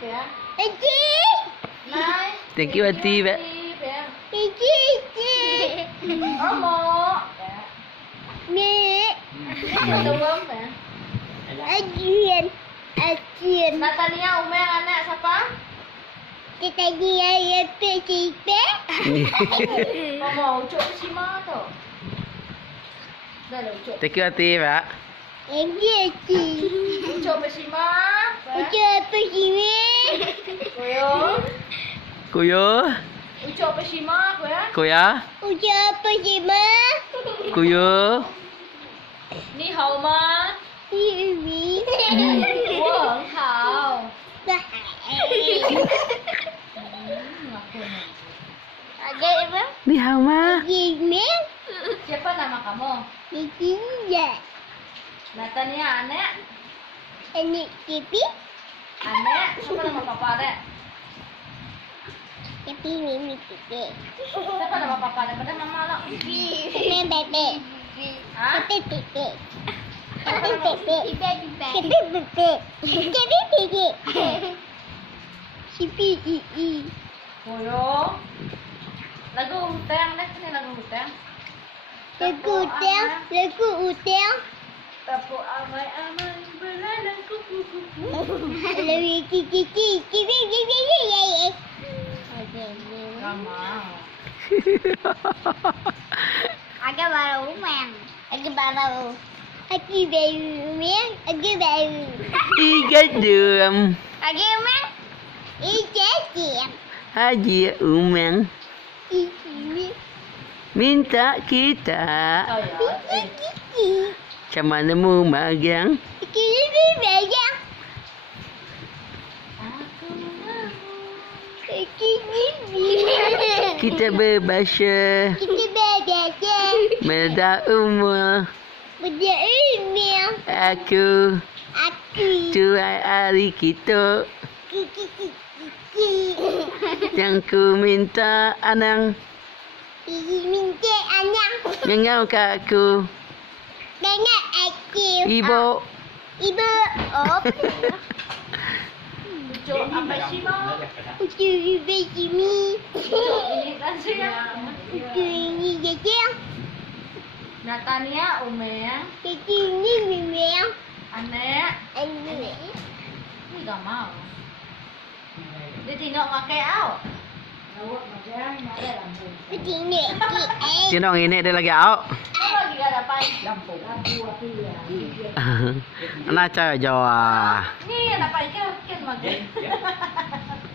kìa. Chị. Này. Thank you auntie vậy. Chị. Omo. Mẹ. Đúng không kìa? Ajian. Natania Umeng anak siapa? Kita dia PCP. Mau ucuk si Ma tu. Dah lah ucuk. Thank you auntie vậy. Ini chị. Ucuk si Ma. Udah PCP. Koyo. Kuya, Ucuk si Ma koyo. kuya, Udah PCP. kuya. Ni hao ma. Ini. 我很好。 Ada apa? Ni hao ma. Ini. Siapa nama kamu? Ini. Natania anak. Ini Cipi. Anak. Siapa nama papa dek? Cipi ini Cipi. Siapa nama papa daripada mama lo? Ini Bebe. Hah? Cipi Cipi. Cipi Cipi. Cipi Cipi. Cipi Cipi. Cipi Cipi. Koyo. Lagu hutang dek. Ini lagu hutang. Lagu utang. Lagu utang. Tepuk amai-amai belalang kupu-kupu. Lalu Cipi Cipi. Cipi Cipi. Gak mau. Agak baru umang. Agak baru. Agak baru umang. Agak baru. Ikat dum. Agak umang. Ikat dia. Haji Umang Ini. minta kita. Oh ya. Ini. Macam mana mu magang? Ini banyak. Aku mau. Ini. Kita berbahasa Kita belajar. Melda umur. Belajar umang. Aku Aku. tuai hari kita. Kiki. Yang ku minta anang Ini minta anak. ngengau kat aku. Banyak aku. Ibu. Ibu. Oh. Ucuk apa sih Ma? Udah ibu sini. Ucuk ini kan sih ya. Udah ini saja. Natania Umeng. Ini memang. Anak. Ini. Ini gak mau. Dia tengok pakai awak. Begini. Cina orang ini ada lagi out. Apa lagi gak dapat? Lampu. Anak cara Jawa. Ni yang dapat ikan makan.